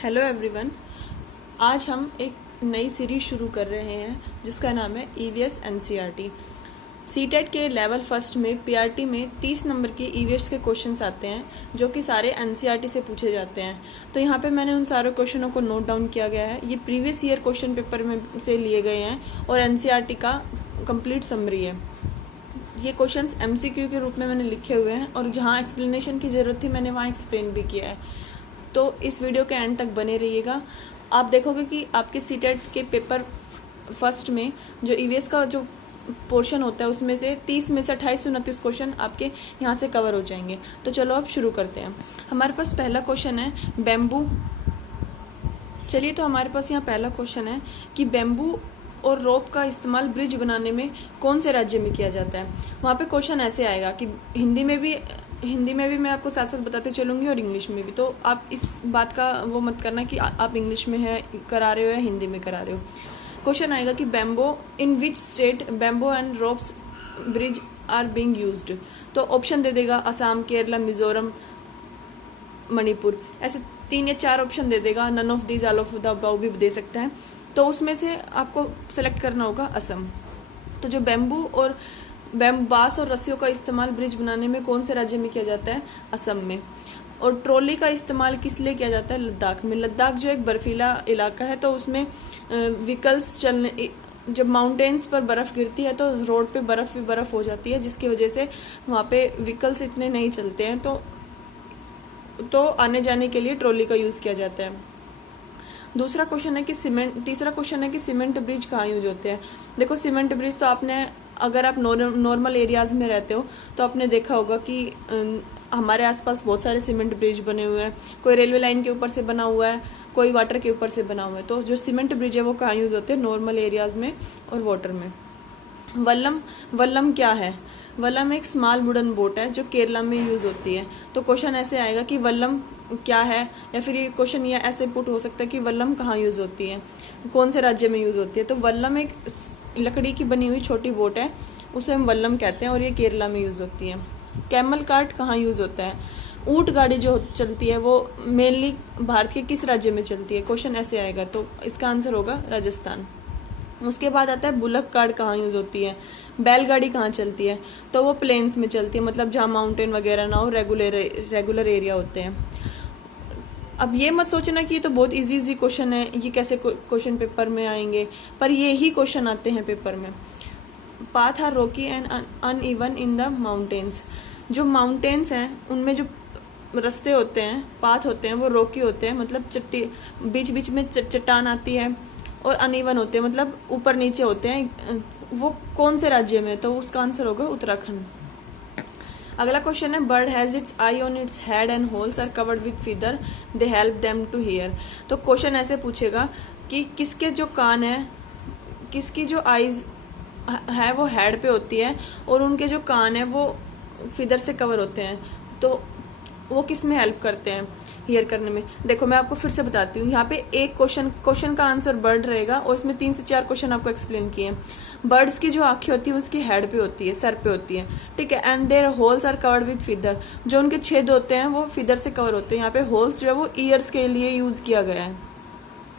Hello everyone. आज हम एक नई सीरीज शुरू कर रहे हैं जिसका नाम है ईवीएस एनसीईआरटी। सीटेट के लेवल फर्स्ट में पीआरटी में 30 नंबर के ईवीएस के क्वेश्चंस आते हैं जो कि सारे एनसीईआरटी से पूछे जाते हैं। तो यहाँ पे मैंने उन सारे क्वेश्चनों को नोट डाउन किया गया है। ये प्रीवियस ईयर क्वेश्चन पेपर में से लिए गए हैं और एनसीईआरटी का कंप्लीट समरी है। ये क्वेश्चंस एमसीक्यू के रूप में मैंने लिखे हुए हैं और जहाँ एक्सप्लेनेशन की ज़रूरत थी मैंने वहाँ एक्सप्लेन भी किया है। तो इस वीडियो के एंड तक बने रहिएगा। आप देखोगे कि आपके सीटेट के पेपर फर्स्ट में जो ईवीएस का जो पोर्शन होता है उसमें से 30 में से 28 से 29 क्वेश्चन आपके यहाँ से कवर हो जाएंगे। तो चलो अब शुरू करते हैं। हमारे पास पहला क्वेश्चन है बेम्बू। चलिए, तो हमारे पास यहाँ पहला क्वेश्चन है कि बेम्बू और रोप का इस्तेमाल ब्रिज बनाने में कौन से राज्य में किया जाता है। वहाँ पे क्वेश्चन ऐसे आएगा कि हिंदी में भी मैं आपको साथ साथ बताते चलूँगी और इंग्लिश में भी। तो आप इस बात का वो मत करना कि आप इंग्लिश में है करा रहे हो या हिंदी में करा रहे हो। क्वेश्चन आएगा कि bamboo in which state bamboo and ropes bridge are being used. तो ऑप्शन दे देगा असम, केरला, मिजोरम, मणिपुर। ऐसे 3 या 4 ऑप्शन दे देगा। None of these, all of the above भी दे सकता है। तो उसमें से आपको सेलेक्ट करना होगा असम। तो जो बैम्बू और बांस और रस्सियों का इस्तेमाल ब्रिज बनाने में कौन से राज्य में किया जाता है? असम में। और ट्रॉली का इस्तेमाल किस लिए किया जाता है? लद्दाख में। लद्दाख जो एक बर्फीला इलाका है तो उसमें व्हीकल्स चलने, जब माउंटेन्स पर बर्फ़ गिरती है तो रोड पे बर्फ़ हो जाती है, जिसकी वजह से वहाँ पे व्हीकल्स इतने नहीं चलते हैं। तो आने जाने के लिए ट्रॉली का यूज़ किया जाता है। तीसरा क्वेश्चन है कि सीमेंट ब्रिज कहाँ यूज होते हैं। देखो, सीमेंट ब्रिज तो आपने, अगर आप नॉर्मल एरियाज़ में रहते हो तो आपने देखा होगा कि हमारे आसपास बहुत सारे सीमेंट ब्रिज बने हुए हैं। कोई रेलवे लाइन के ऊपर से बना हुआ है, कोई वाटर के ऊपर से बना हुआ है। तो जो सीमेंट ब्रिज है वो कहाँ यूज़ होते हैं? नॉर्मल एरियाज़ में और वाटर में। वल्लम क्या है? वल्लम एक स्मॉल वुडन बोट है जो केरला में यूज़ होती है। तो क्वेश्चन ऐसे आएगा कि वल्लम क्या है, या फिर ये क्वेश्चन ये ऐसे पुट हो सकता है कि वल्लम कहाँ यूज़ होती है, कौन से राज्य में यूज़ होती है। तो वल्लम एक लकड़ी की बनी हुई छोटी बोट है, उसे हम वल्लम कहते हैं और ये केरला में यूज़ होती है। कैमल कार्ट कहाँ यूज़ होता है? ऊँट गाड़ी जो चलती है वो मेनली भारत के किस राज्य में चलती है? क्वेश्चन ऐसे आएगा। तो इसका आंसर होगा राजस्थान। उसके बाद आता है बुलक कार्ट कहाँ यूज़ होती है? बैलगाड़ी कहाँ चलती है? तो वो प्लेन्स में चलती है, मतलब जहाँ माउंटेन वगैरह ना हो, रेगुलर एरिया होते हैं। अब ये मत सोचना कि ये तो बहुत इजी क्वेश्चन है, ये कैसे क्वेश्चन पेपर में आएंगे, पर ये ही क्वेश्चन आते हैं पेपर में। Path are rocky and uneven in the mountains. जो माउंटेन्स हैं उनमें जो रास्ते होते हैं, पाथ होते हैं, वो रॉकी होते हैं, मतलब बीच बीच में चट्टान आती है, और अनइवन होते हैं, मतलब ऊपर नीचे होते हैं। वो कौन से राज्य में? तो उसका आंसर होगा उत्तराखंड। अगला क्वेश्चन है bird has its eye on its head and holes are covered with feather they help them to hear. तो क्वेश्चन ऐसे पूछेगा कि किसके जो कान है, किसकी जो आईज है वो हेड पे होती है और उनके जो कान है वो फीदर से कवर होते हैं। तो वो किस में हेल्प करते हैं हियर करने में? देखो, मैं आपको फिर से बताती हूँ। यहाँ पे एक क्वेश्चन का आंसर बर्ड रहेगा और इसमें 3 से 4 क्वेश्चन आपको एक्सप्लेन किए हैं। बर्ड्स की जो आँखें होती है उसकी हेड पे होती है, सर पे होती है, ठीक है। And their holes are covered with feather. जो उनके छेद होते हैं वो फीदर से कवर होते हैं। यहाँ पे होल्स जो है वो ईयर्स के लिए यूज़ किया गया है।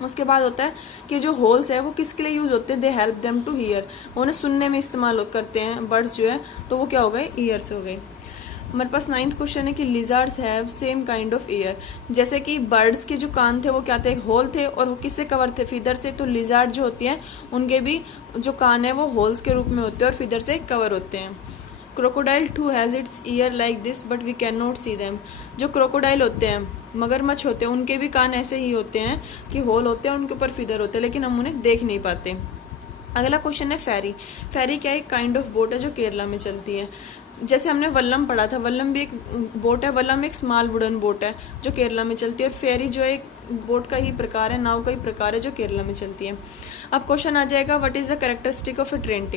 उसके बाद होता है कि जो होल्स है वो किसके लिए यूज़ होते हैं? They help them to hear. उन्हें सुनने में इस्तेमाल करते हैं बर्ड्स जो है, तो वो क्या हो गए? ईयर्स हो गए। हमारे पास 9th क्वेश्चन है कि lizards have same kind of year. जैसे कि बर्ड्स के जो कान थे वो क्या थे? होल थे, और वो किससे कवर थे? फीदर से। तो लिजार्ड जो होती है उनके भी जो कान है वो होल्स के रूप में होते हैं और फीदर से कवर होते हैं। Crocodile too has its ear like this but we can not see them. जो क्रोकोडाइल होते हैं, मगरमच्छ होते हैं, उनके भी कान ऐसे ही होते हैं कि होल होते हैं, उनके ऊपर फीदर होते हैं, लेकिन हम उन्हें देख नहीं पाते। अगला क्वेश्चन है फेरी। फेरी क्या एक काइंड ऑफ बोट है जो केरला में चलती है। जैसे हमने वल्लम पढ़ा था, वल्लम भी एक बोट है। वल्लम एक स्मॉल वुडन बोट है जो केरला में चलती है, और फेरी जो एक बोट का ही प्रकार है, नाव का ही प्रकार है जो केरला में चलती है। अब क्वेश्चन आ जाएगा what is the characteristic of A train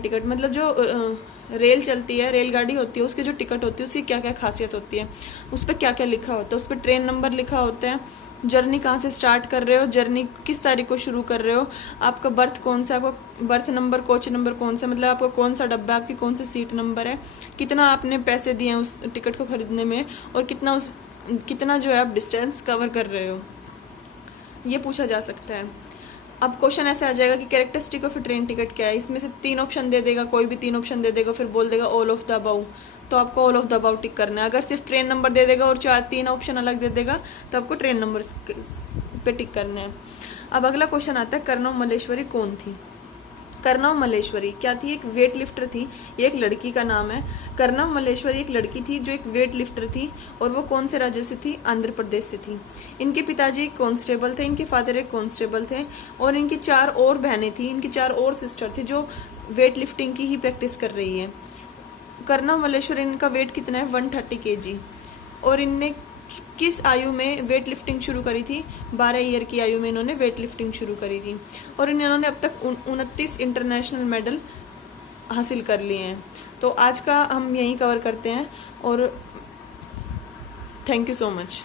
ticket. मतलब जो रेल चलती है, रेलगाड़ी होती है, उसकी जो टिकट होती है उसकी क्या क्या खासियत होती है, उस पर क्या क्या लिखा होता है। उस पर ट्रेन नंबर लिखा होता है, जर्नी कहाँ से स्टार्ट कर रहे हो, जर्नी किस तारीख को शुरू कर रहे हो, आपका बर्थ कौन सा, आपका बर्थ नंबर, कोच नंबर कौन सा, मतलब आपका कौन सा डब्बा, आपकी कौन सी सीट नंबर है, कितना आपने पैसे दिए हैं उस टिकट को खरीदने में, और कितना कितना जो है आप डिस्टेंस कवर कर रहे हो, ये पूछा जा सकता है। अब क्वेश्चन ऐसे आ जाएगा कि कैरेक्टरिस्टिक ऑफ ट्रेन टिकट क्या है, इसमें से 3 ऑप्शन दे देगा, कोई भी 3 ऑप्शन दे देगा, फिर बोल देगा ऑल ऑफ द अबाउ, तो आपको ऑल ऑफ द अबाउ टिक करना है। अगर सिर्फ ट्रेन नंबर दे देगा और 3 ऑप्शन अलग दे देगा तो आपको ट्रेन नंबर पे टिक करना है। अब अगला क्वेश्चन आता है, कर्णव मल्लेश्वरी कौन थी। कर्णव मल्लेश्वरी क्या थी, एक वेट लिफ्टर थी, ये एक लड़की का नाम है। कर्णव मल्लेश्वरी एक लड़की थी जो एक वेट लिफ्टर थी, और वो कौन से राज्य से थी, आंध्र प्रदेश से थी। इनके पिताजी एक कांस्टेबल थे, इनके फादर एक कांस्टेबल थे, और इनकी 4 और बहनें थी, इनकी 4 और सिस्टर थी जो वेट लिफ्टिंग की ही प्रैक्टिस कर रही है। कर्णव मल्लेश्वरी, इनका वेट कितना है, 130 kg, और इनने किस आयु में वेट लिफ्टिंग शुरू करी थी, 12 ईयर की आयु में इन्होंने वेट लिफ्टिंग शुरू करी थी, और इन्होंने अब तक 29 इंटरनेशनल मेडल हासिल कर लिए हैं। तो आज का हम यहीं कवर करते हैं, और थैंक यू सो मच।